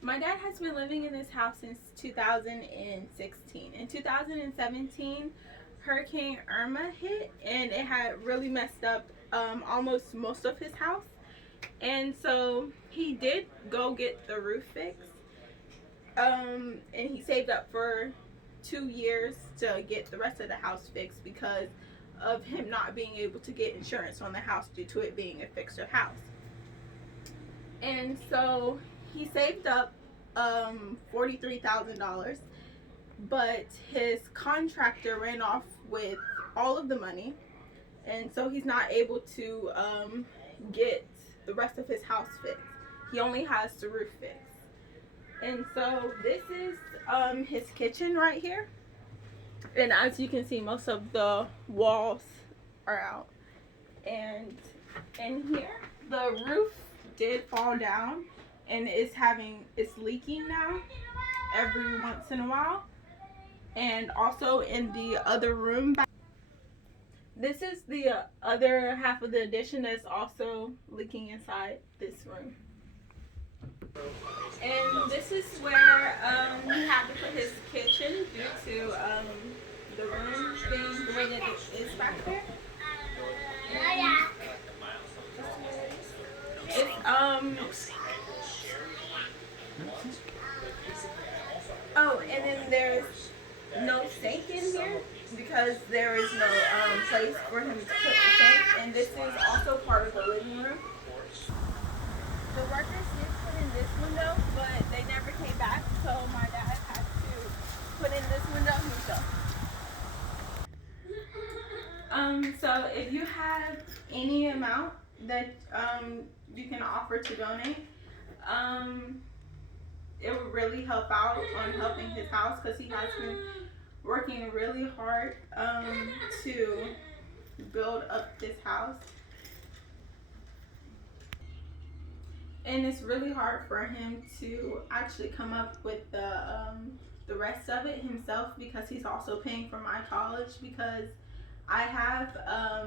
My dad has been living in this house since 2016. In 2017, Hurricane Irma hit, and it had really messed up almost most of his house. And so he did go get the roof fixed. And he saved up for 2 years to get the rest of the house fixed because of him not being able to get insurance on the house due to it being a fixer house. And so he saved up $43,000, but his contractor ran off with all of the money, and so he's not able to get the rest of his house fixed. He only has the roof fixed. And so this is his kitchen right here, and as you can see, most of the walls are out, and in here the roof did fall down and it's leaking now every once in a while. And also in the other room, this is the other half of the addition that's also leaking inside this room. And this is where he had to put his kitchen due to the room being the way that it is back there. It's oh, and then there's no sink in here because there is no place for him to put the sink, and this is also part of the living room. The workers did put in this window, but they never came back, so my dad had to put in this window himself. So if you have any amount that you can offer to donate, it would really help out on helping his house, because he has been working really hard to build up this house. And it's really hard for him to actually come up with the rest of it himself, because he's also paying for my college, because I have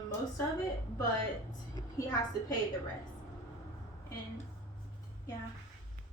most of it, but he has to pay the rest. And yeah.